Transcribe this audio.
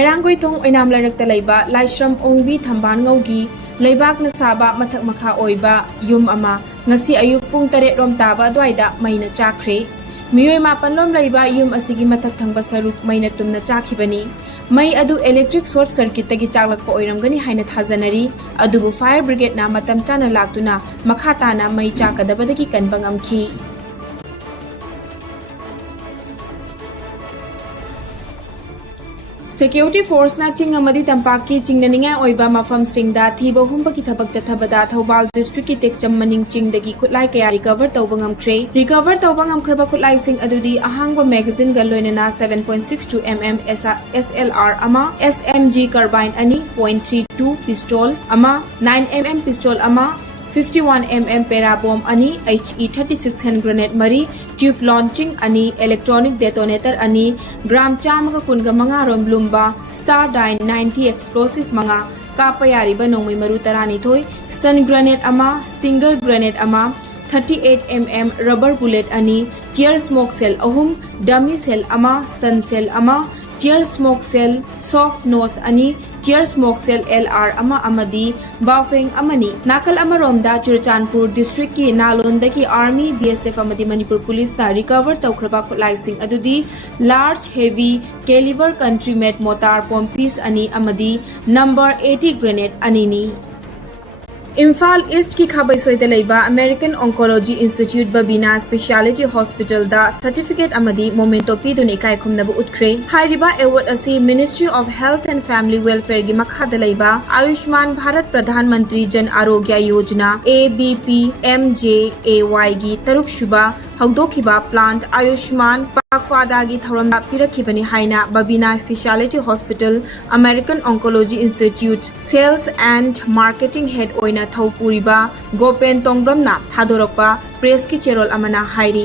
Hairanggoitong oinam lairakta laiba laisram ongbi thamban ngaugi leibakna saba mathak makha oiba yum ama ngasi ayuk pung 8 rom taba adwaida maina chakre miyoi mapanlom laiba yum asigi mathak thangba saruk maina tumna chakhibani mai adu electric short circuit tagi chaklakpa oiramgani haina thajanari adubu fire brigade na matam chana laktuna makha tana mai chakadabadagi kanbang amki Security force na ching amadi tampaki ching naninga oiba mafam singda thiba humba ki thabak chathabada Thobal district ki tekcham maning ching dagi khutlai kaya recover tawbangam khre recover tawbangam khraba khutlai sing adudi ahangba magazine ga loinana 7.62 mm SLR ama SMG carbine ani .32 pistol ama 9 mm pistol ama 51 mm parabomb ani HE36 hand grenade mari tube launching ani electronic detonator ani gram chamaga kunga manga rom lumba star dine 90 explosive manga kapayari ba nongmai maru tarani thoi stun grenade ama stinger grenade ama 38 mm rubber bullet ani tear smoke cell ahum dummy cell ama stun cell ama tear smoke cell soft nose ani tear smoke cell LR ama amadi bafeng amani nakal amaromda Churachandpur district ki nalondagi army BSF amadi Manipur police na recover tawkhraba khutlai sing adudi large heavy caliber country made mortar bomb piece ani amadi number 80 grenade anini Imphal East ki khabai soida leiba American Oncology Institute Babina Specialty Hospital da certificate amadi momento piduni kai khumnabu utkre hairiba award asi Ministry of Health and Family Welfare gi makhada leiba Ayushman Bharat Pradhan Mantri Jan Arogya Yojana ABPMJAY gi taruk shuba hagdokhiba plant Ayushman Pakfada gi thoram pirakhibani haina Babina Specialty Hospital American Oncology Institute Sales and Marketing Head oina Thaupuriba Gopen Tongramna Thadorokpa press ki cherol amana hairi